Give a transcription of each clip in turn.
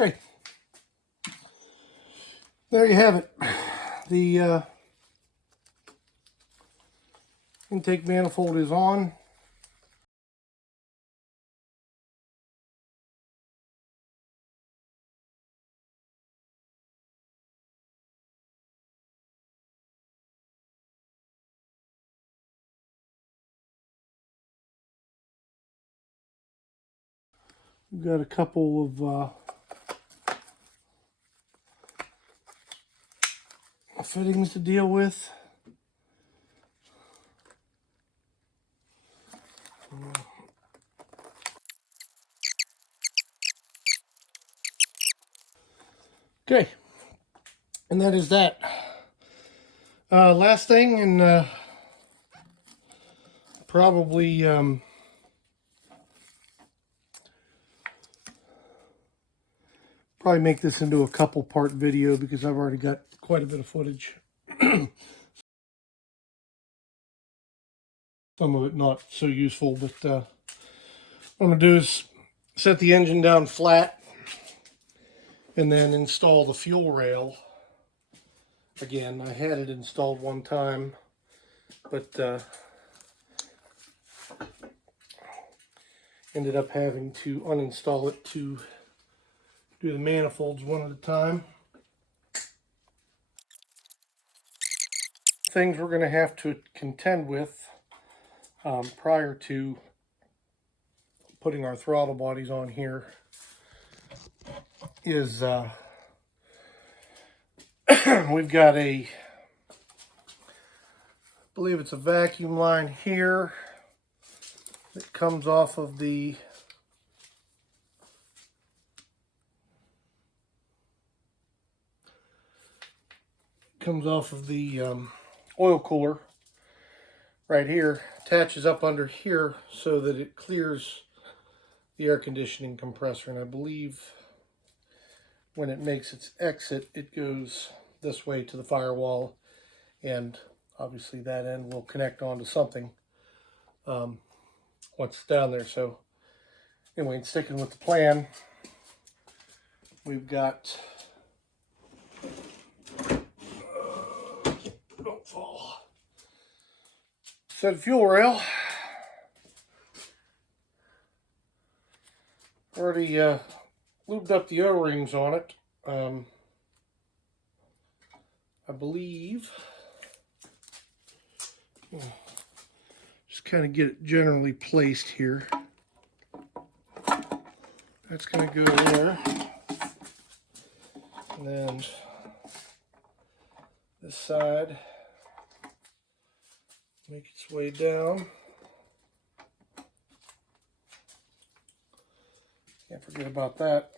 Okay, there you have it. The intake manifold is on. We've got a couple of fittings to deal with. Okay, and that is that. Last thing, and probably make this into a couple part video because I've already got quite a bit of footage. Some of it not so useful, but what I'm going to do is set the engine down flat and then install the fuel rail. Again, I had it installed one time, but ended up having to uninstall it to do the manifolds one at a time. Things we're going to have to contend with prior to putting our throttle bodies on here is we've got I believe it's a vacuum line here that comes off of the oil cooler right here, attaches up under here so that it clears the air conditioning compressor. And I believe when it makes its exit, it goes this way to the firewall, and obviously that end will connect onto something once it's down there. So anyway, sticking with the plan, we've got don't fall. Set of fuel rail. Already lubed up the O-rings on it. I believe. Just kind of get it generally placed here. That's going to go there. And then this side, make its way down. Can't forget about that.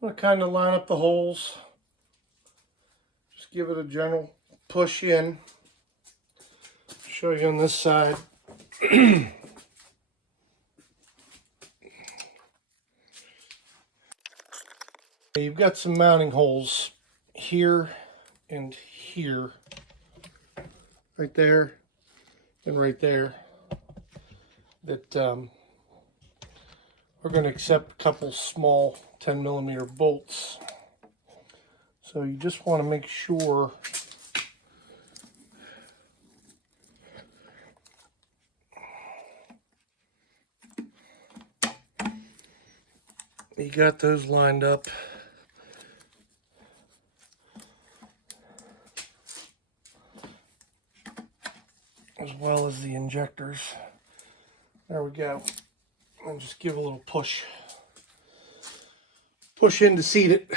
I'm going to kind of line up the holes. Just give it a general push in. Show you on this side. You've got some mounting holes here and here, right there and right there, that we're going to accept a couple small 10mm bolts. So you just want to make sure you got those lined up. As well as the injectors. There we go. And just give a little push in to seat it.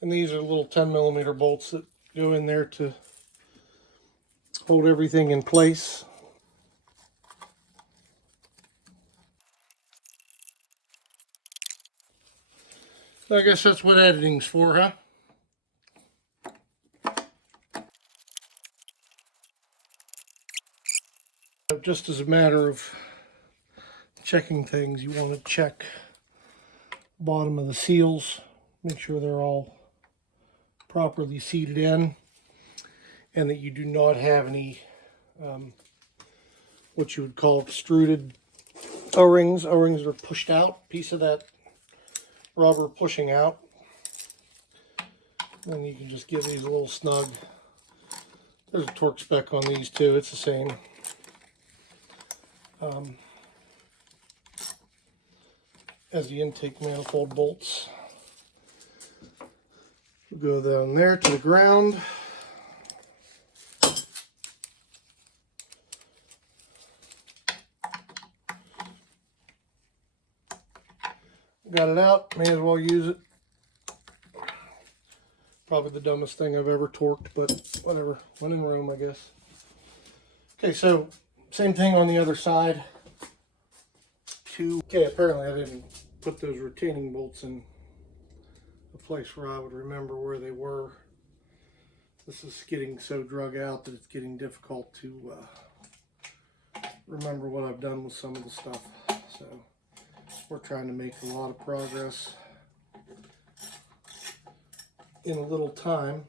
And these are little 10mm bolts that go in there to hold everything in place. So I guess that's what editing's for, huh? Just as a matter of checking things, you want to check the bottom of the seals Make sure they're all properly seated in, and that you do not have any what you would call extruded O-rings. O-rings are pushed out, piece of that rubber pushing out. And you can just give these a little snug. There's a torque spec on these too, it's the same. As the intake manifold bolts. We'll go down there to the ground. Got it out, may as well use it. Probably the dumbest thing I've ever torqued, but whatever. When in Rome, I guess. Okay, so same thing on the other side. Okay, apparently I didn't put those retaining bolts in a place where I would remember where they were. This is getting so drug out that it's getting difficult to remember what I've done with some of the stuff. So we're trying to make a lot of progress in a little time.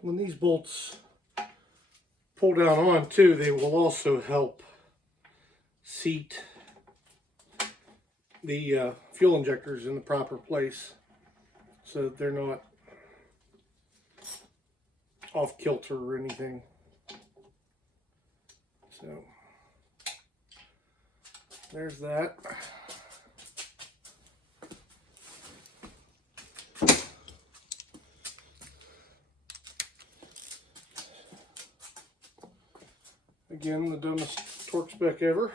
When these bolts pull down on too, they will also help seat the fuel injectors in the proper place so that they're not off kilter or anything. So there's that. Again, the dumbest torque spec ever.